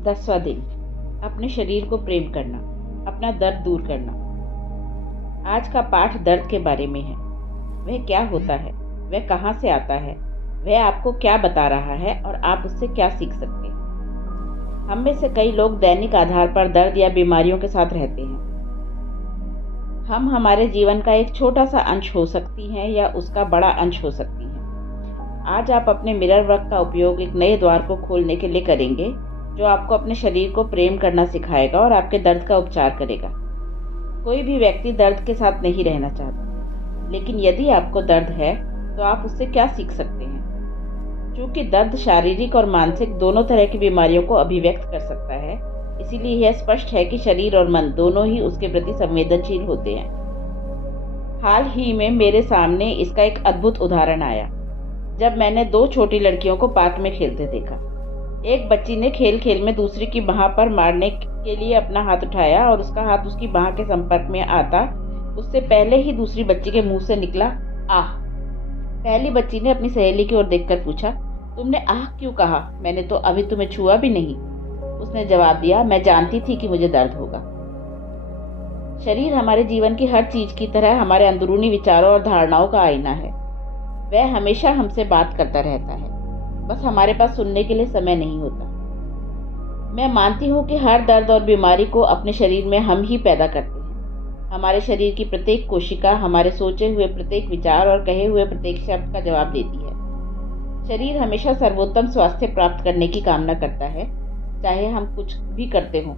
10वां दिन। अपने शरीर को प्रेम करना, अपना दर्द दूर करना। आज का पाठ दर्द के बारे में है। वह क्या होता है, वह कहाँ से आता है, वह आपको क्या बता रहा है और आप उससे क्या सीख सकते हैं। हम में से कई लोग दैनिक आधार पर दर्द या बीमारियों के साथ रहते हैं। हम हमारे जीवन का एक छोटा सा अंश हो सकती हैं या उसका बड़ा अंश हो सकती हैं। आज आप अपने मिरर वर्क का उपयोग एक नए द्वार को खोलने के लिए करेंगे, जो आपको अपने शरीर को प्रेम करना सिखाएगा और आपके दर्द का उपचार करेगा। कोई भी व्यक्ति दर्द के साथ नहीं रहना चाहता, लेकिन यदि आपको दर्द है तो आप उससे क्या सीख सकते हैं। क्योंकि दर्द शारीरिक और मानसिक दोनों तरह की बीमारियों को अभिव्यक्त कर सकता है, इसीलिए यह स्पष्ट है कि शरीर और मन दोनों ही उसके प्रति संवेदनशील होते हैं। हाल ही में मेरे सामने इसका एक अद्भुत उदाहरण आया, जब मैंने 2 छोटी लड़कियों को पार्क में खेलते देखा। एक बच्ची ने खेल खेल में दूसरी की बाह पर मारने के लिए अपना हाथ उठाया और उसका हाथ उसकी बाह के संपर्क में आता उससे पहले ही दूसरी बच्ची के मुंह से निकला आह। पहली बच्ची ने अपनी सहेली की ओर देखकर पूछा, तुमने आह क्यों कहा? मैंने तो अभी तुम्हें छुआ भी नहीं। उसने जवाब दिया, मैं जानती थी कि मुझे दर्द होगा। शरीर हमारे जीवन की हर चीज की तरह हमारे अंदरूनी विचारों और धारणाओं का आईना है। वह हमेशा हमसे बात करता रहता है, बस हमारे पास सुनने के लिए समय नहीं होता। मैं मानती हूँ कि हर दर्द और बीमारी को अपने शरीर में हम ही पैदा करते हैं। हमारे शरीर की प्रत्येक कोशिका हमारे सोचे हुए प्रत्येक विचार और कहे हुए प्रत्येक शब्द का जवाब देती है। शरीर हमेशा सर्वोत्तम स्वास्थ्य प्राप्त करने की कामना करता है, चाहे हम कुछ भी करते हों।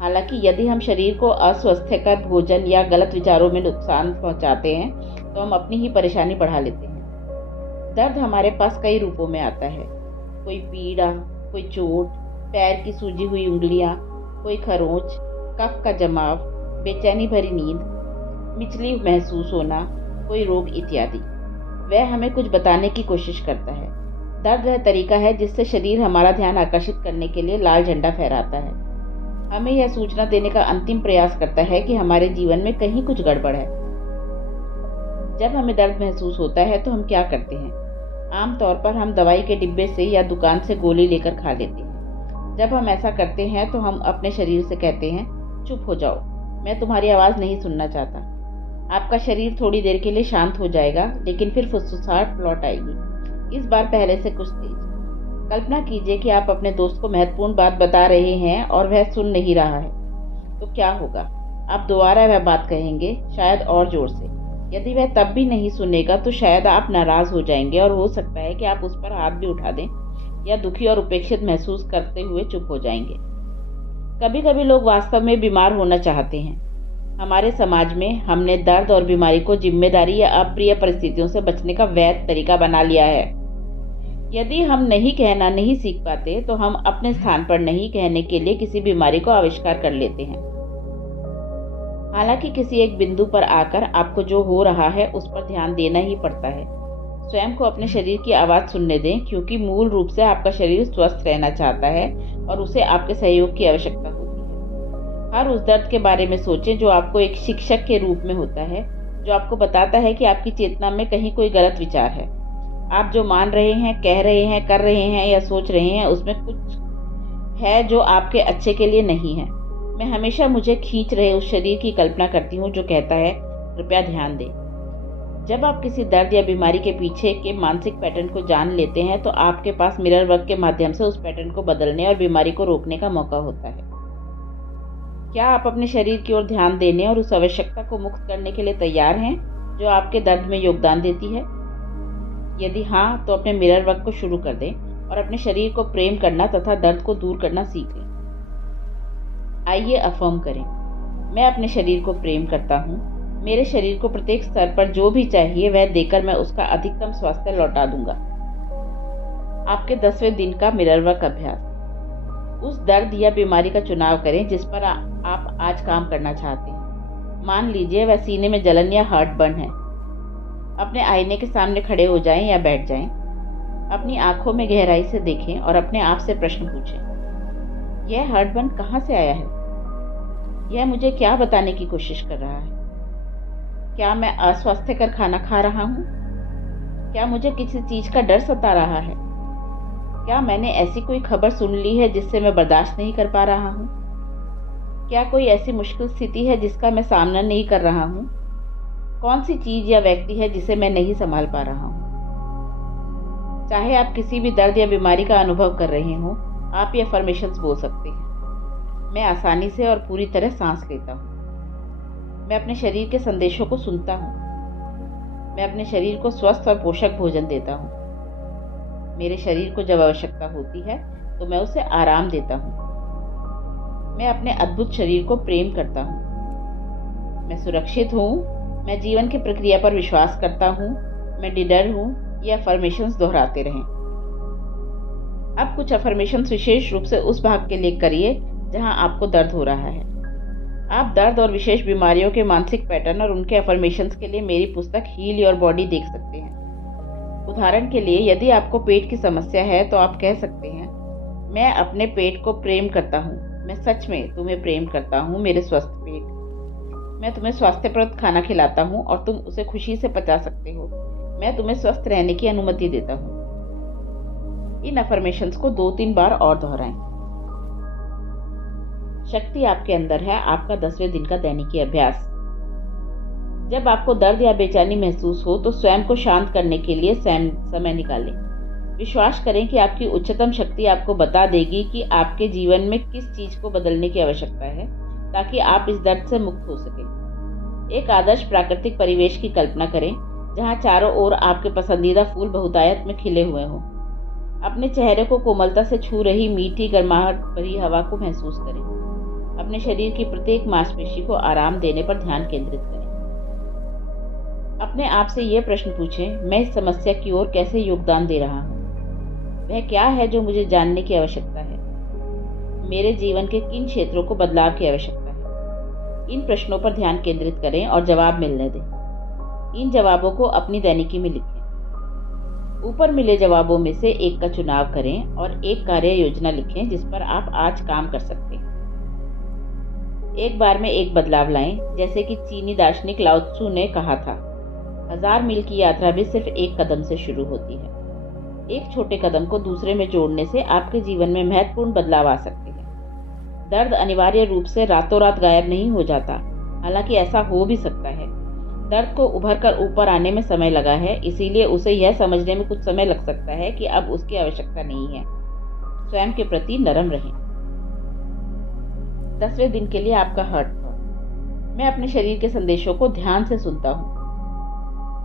हालांकि यदि हम शरीर को अस्वास्थ्यकर भोजन या गलत विचारों में नुकसान पहुंचाते हैं, तो हम अपनी ही परेशानी बढ़ा लेते हैं। दर्द हमारे पास कई रूपों में आता है। कोई पीड़ा, कोई चोट, पैर की सूजी हुई उंगलियां, कोई खरोंच, कफ का जमाव, बेचैनी भरी नींद, मिचली महसूस होना, कोई रोग इत्यादि। वह हमें कुछ बताने की कोशिश करता है। दर्द वह तरीका है जिससे शरीर हमारा ध्यान आकर्षित करने के लिए लाल झंडा फहराता है। हमें यह सूचना देने का अंतिम प्रयास करता है कि हमारे जीवन में कहीं कुछ गड़बड़ है। जब हमें दर्द महसूस होता है तो हम क्या करते हैं? आमतौर पर हम दवाई के डिब्बे से या दुकान से गोली लेकर खा लेते हैं। जब हम ऐसा करते हैं तो हम अपने शरीर से कहते हैं, चुप हो जाओ, मैं तुम्हारी आवाज़ नहीं सुनना चाहता। आपका शरीर थोड़ी देर के लिए शांत हो जाएगा, लेकिन फिर फुसफुसाहट लौट आएगी, इस बार पहले से कुछ तेज। कल्पना कीजिए कि आप अपने दोस्त को महत्वपूर्ण बात बता रहे हैं और वह सुन नहीं रहा है, तो क्या होगा? आप दोबारा वह बात कहेंगे, शायद और जोर से। यदि वह तब भी नहीं सुनेगा तो शायद आप नाराज हो जाएंगे और हो सकता है कि आप उस पर हाथ भी उठा दें या दुखी और उपेक्षित महसूस करते हुए चुप हो जाएंगे। कभी कभी लोग वास्तव में बीमार होना चाहते हैं। हमारे समाज में हमने दर्द और बीमारी को जिम्मेदारी या अप्रिय परिस्थितियों से बचने का वैध तरीका बना लिया है। यदि हम नहीं कहना नहीं सीख पाते तो हम अपने स्थान पर नहीं कहने के लिए किसी बीमारी को आविष्कार कर लेते हैं। हालांकि किसी एक बिंदु पर आकर आपको जो हो रहा है उस पर ध्यान देना ही पड़ता है। स्वयं को अपने शरीर की आवाज़ सुनने दें, क्योंकि मूल रूप से आपका शरीर स्वस्थ रहना चाहता है और उसे आपके सहयोग की आवश्यकता होती है। हर उस दर्द के बारे में सोचें जो आपको एक शिक्षक के रूप में होता है, जो आपको बताता है कि आपकी चेतना में कहीं कोई गलत विचार है। आप जो मान रहे हैं, कह रहे हैं, कर रहे हैं या सोच रहे हैं, उसमें कुछ है जो आपके अच्छे के लिए नहीं है। मैं हमेशा मुझे खींच रहे उस शरीर की कल्पना करती हूँ जो कहता है, कृपया ध्यान दें। जब आप किसी दर्द या बीमारी के पीछे के मानसिक पैटर्न को जान लेते हैं तो आपके पास मिरर वर्क के माध्यम से उस पैटर्न को बदलने और बीमारी को रोकने का मौका होता है। क्या आप अपने शरीर की ओर ध्यान देने और उस आवश्यकता को मुक्त करने के लिए तैयार हैं जो आपके दर्द में योगदान देती है? यदि हाँ, तो अपने मिरर वर्क को शुरू कर दें और अपने शरीर को प्रेम करना तथा दर्द को दूर करना सीख लें। आइए अफर्म करें, मैं अपने शरीर को प्रेम करता हूँ। मेरे शरीर को प्रत्येक स्तर पर जो भी चाहिए वह देकर मैं उसका अधिकतम स्वास्थ्य लौटा दूंगा। आपके 10वें दिन का मिरर वर्क अभ्यास। उस दर्द या बीमारी का चुनाव करें जिस पर आप आज काम करना चाहते हैं। मान लीजिए वह सीने में जलन या हार्ट बर्न है। अपने आईने के सामने खड़े हो जाएं या बैठ जाएं। अपनी आंखों में गहराई से देखें और अपने आप से प्रश्न पूछें, यह हार्ट बर्न कहाँ से आया है? यह मुझे क्या बताने की कोशिश कर रहा है? क्या मैं अस्वास्थ्यकर खाना खा रहा हूँ? क्या मुझे किसी चीज का डर सता रहा है? क्या मैंने ऐसी कोई खबर सुन ली है जिससे मैं बर्दाश्त नहीं कर पा रहा हूँ? क्या कोई ऐसी मुश्किल स्थिति है जिसका मैं सामना नहीं कर रहा हूँ? कौन सी चीज या व्यक्ति है जिसे मैं नहीं संभाल पा रहा हूँ? चाहे आप किसी भी दर्द या बीमारी का अनुभव कर रहे हो, आप ये अफर्मेशंस बोल सकते हैं। मैं आसानी से और पूरी तरह सांस लेता हूँ। मैं अपने शरीर के संदेशों को सुनता हूँ। मैं अपने शरीर को स्वस्थ और पोषक भोजन देता हूँ। मेरे शरीर को जब आवश्यकता होती है तो मैं उसे आराम देता हूँ। मैं अपने अद्भुत शरीर को प्रेम करता हूँ। मैं सुरक्षित हूँ। मैं जीवन की प्रक्रिया पर विश्वास करता हूँ। मैं निडर हूँ। ये अफर्मेशंस दोहराते रहें। अब कुछ अफर्मेशंस विशेष रूप से उस भाग के लिए करिए जहां आपको दर्द हो रहा है। आप दर्द और विशेष बीमारियों के मानसिक पैटर्न और उनके अफर्मेशंस के लिए मेरी पुस्तक हील योर बॉडी देख सकते हैं। उदाहरण के लिए, यदि आपको पेट की समस्या है तो आप कह सकते हैं, मैं अपने पेट को प्रेम करता हूँ। मैं सच में तुम्हें प्रेम करता हूँ, मेरे स्वस्थ पेट। मैं तुम्हें स्वास्थ्यप्रद खाना खिलाता हूँ और तुम उसे खुशी से पचा सकते हो। मैं तुम्हें स्वस्थ रहने की अनुमति देता हूँ। इन अफर्मेशंस को 2-3 बार और दोहराएं। शक्ति आपके अंदर है। आपका 10वें दिन का दैनिकी अभ्यास। जब आपको दर्द या बेचैनी महसूस हो तो स्वयं को शांत करने के लिए समय निकालें। विश्वास करें कि आपकी उच्चतम शक्ति आपको बता देगी कि आपके जीवन में किस चीज को बदलने की आवश्यकता है ताकि आप इस दर्द से मुक्त हो सकें। एक आदर्श प्राकृतिक परिवेश की कल्पना करें जहां चारों ओर आपके पसंदीदा फूल बहुतायत में खिले हुए हों। अपने चेहरे को कोमलता से छू रही मीठी गर्माहट भरी हवा को महसूस करें। अपने शरीर की प्रत्येक मांसपेशी को आराम देने पर ध्यान केंद्रित करें। अपने आप से ये प्रश्न पूछें, मैं इस समस्या की ओर कैसे योगदान दे रहा हूँ? वह क्या है जो मुझे जानने की आवश्यकता है? मेरे जीवन के किन क्षेत्रों को बदलाव की आवश्यकता है? इन प्रश्नों पर ध्यान केंद्रित करें और जवाब मिलने दें। इन जवाबों को अपनी दैनिकी में लिखें। ऊपर मिले जवाबों में से एक का चुनाव करें और एक कार्य योजना लिखें जिस पर आप आज काम कर सकते हैं। एक बार में एक बदलाव लाएं, जैसे कि चीनी दार्शनिक लाओ त्सु ने कहा था, 1000 मील की यात्रा भी सिर्फ एक कदम से शुरू होती है। एक छोटे कदम को दूसरे में जोड़ने से आपके जीवन में महत्वपूर्ण बदलाव आ सकते हैं। दर्द अनिवार्य रूप से रातों रात गायब नहीं हो जाता, हालांकि ऐसा हो भी सकता है। दर्द को उभर कर ऊपर आने में समय लगा है, इसीलिए उसे यह समझने में कुछ समय लग सकता है कि अब उसकी आवश्यकता नहीं है। स्वयं के प्रति नरम रहें। 10वें दिन के लिए आपका हार्ट थॉट। मैं अपने शरीर के संदेशों को ध्यान से सुनता हूँ।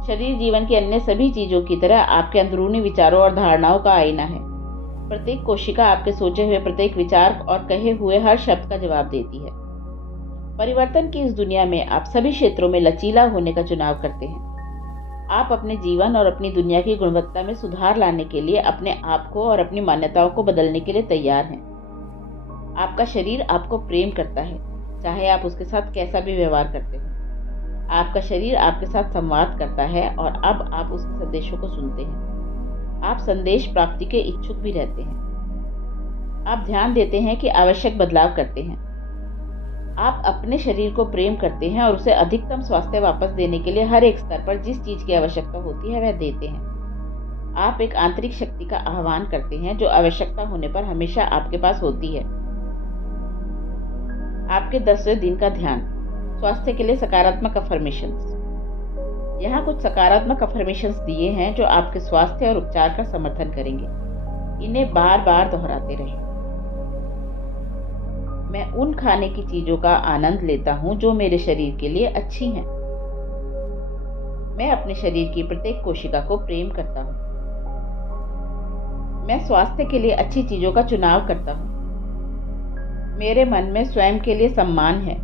शरीर जीवन की अन्य सभी चीजों की तरह आपके अंदरूनी विचारों और धारणाओं का आईना है। प्रत्येक कोशिका आपके सोचे हुए प्रत्येक विचार और कहे हुए हर शब्द का जवाब देती है। परिवर्तन की इस दुनिया में आप सभी क्षेत्रों में लचीला होने का चुनाव करते हैं। आप अपने जीवन और अपनी दुनिया की गुणवत्ता में सुधार लाने के लिए अपने आप को और अपनी मान्यताओं को बदलने के लिए तैयार हैं। आपका शरीर आपको प्रेम करता है, चाहे आप उसके साथ कैसा भी व्यवहार करते हो। आपका शरीर आपके साथ संवाद करता है और अब आप उसके संदेशों को सुनते हैं। आप संदेश प्राप्ति के इच्छुक भी रहते हैं। आप ध्यान देते हैं कि आवश्यक बदलाव करते हैं। आप अपने शरीर को प्रेम करते हैं और उसे अधिकतम स्वास्थ्य वापस देने के लिए हर एक स्तर पर जिस चीज की आवश्यकता होती है वह देते हैं। आप एक आंतरिक शक्ति का आह्वान करते हैं जो आवश्यकता होने पर हमेशा आपके पास होती है। आपके 10वें दिन का ध्यान। स्वास्थ्य के लिए सकारात्मक अफर्मेशंस। यहाँ कुछ सकारात्मक अफर्मेशंस दिए हैं जो आपके स्वास्थ्य और उपचार का समर्थन करेंगे। इन्हें बार बार दोहराते रहें। मैं उन खाने की चीजों का आनंद लेता हूँ जो मेरे शरीर के लिए अच्छी हैं। मैं अपने शरीर की प्रत्येक कोशिका को प्रेम करता हूँ। मैं स्वास्थ्य के लिए अच्छी चीजों का चुनाव करता हूँ। मेरे मन में स्वयं के लिए सम्मान है।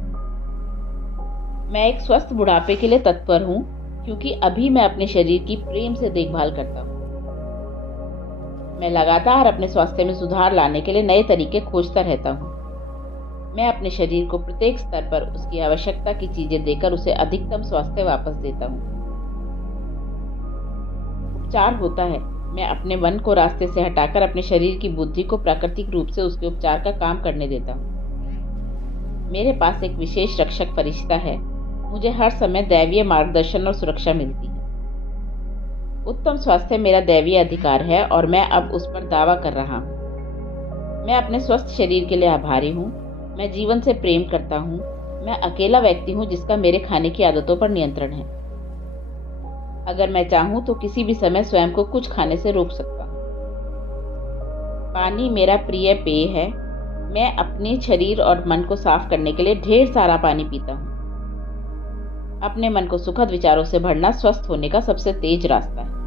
मैं एक स्वस्थ बुढ़ापे के लिए तत्पर हूँ क्योंकि अभी मैं अपने शरीर की प्रेम से देखभाल करता हूँ। मैं लगातार अपने स्वास्थ्य में सुधार लाने के लिए नए तरीके खोजता रहता हूँ। मैं अपने शरीर को प्रत्येक स्तर पर उसकी आवश्यकता की चीजें देकर उसे अधिकतम स्वास्थ्य वापस देता हूँ। उपचार होता है। मैं अपने मन को रास्ते से हटाकर अपने शरीर की बुद्धि को प्राकृतिक रूप से उसके उपचार का काम करने देता हूँ। मेरे पास एक विशेष रक्षक फरिश्ता है। मुझे हर समय दैवीय मार्गदर्शन और सुरक्षा मिलती है। उत्तम स्वास्थ्य मेरा दैवीय अधिकार है और मैं अब उस पर दावा कर रहा हूँ। मैं अपने स्वस्थ शरीर के लिए आभारी हूँ। मैं जीवन से प्रेम करता हूँ। मैं अकेला व्यक्ति हूँ जिसका मेरे खाने की आदतों पर नियंत्रण है। अगर मैं चाहूँ तो किसी भी समय स्वयं को कुछ खाने से रोक सकता हूँ। पानी मेरा प्रिय पेय है। मैं अपने शरीर और मन को साफ करने के लिए ढेर सारा पानी पीता हूँ। अपने मन को सुखद विचारों से भरना स्वस्थ होने का सबसे तेज रास्ता है।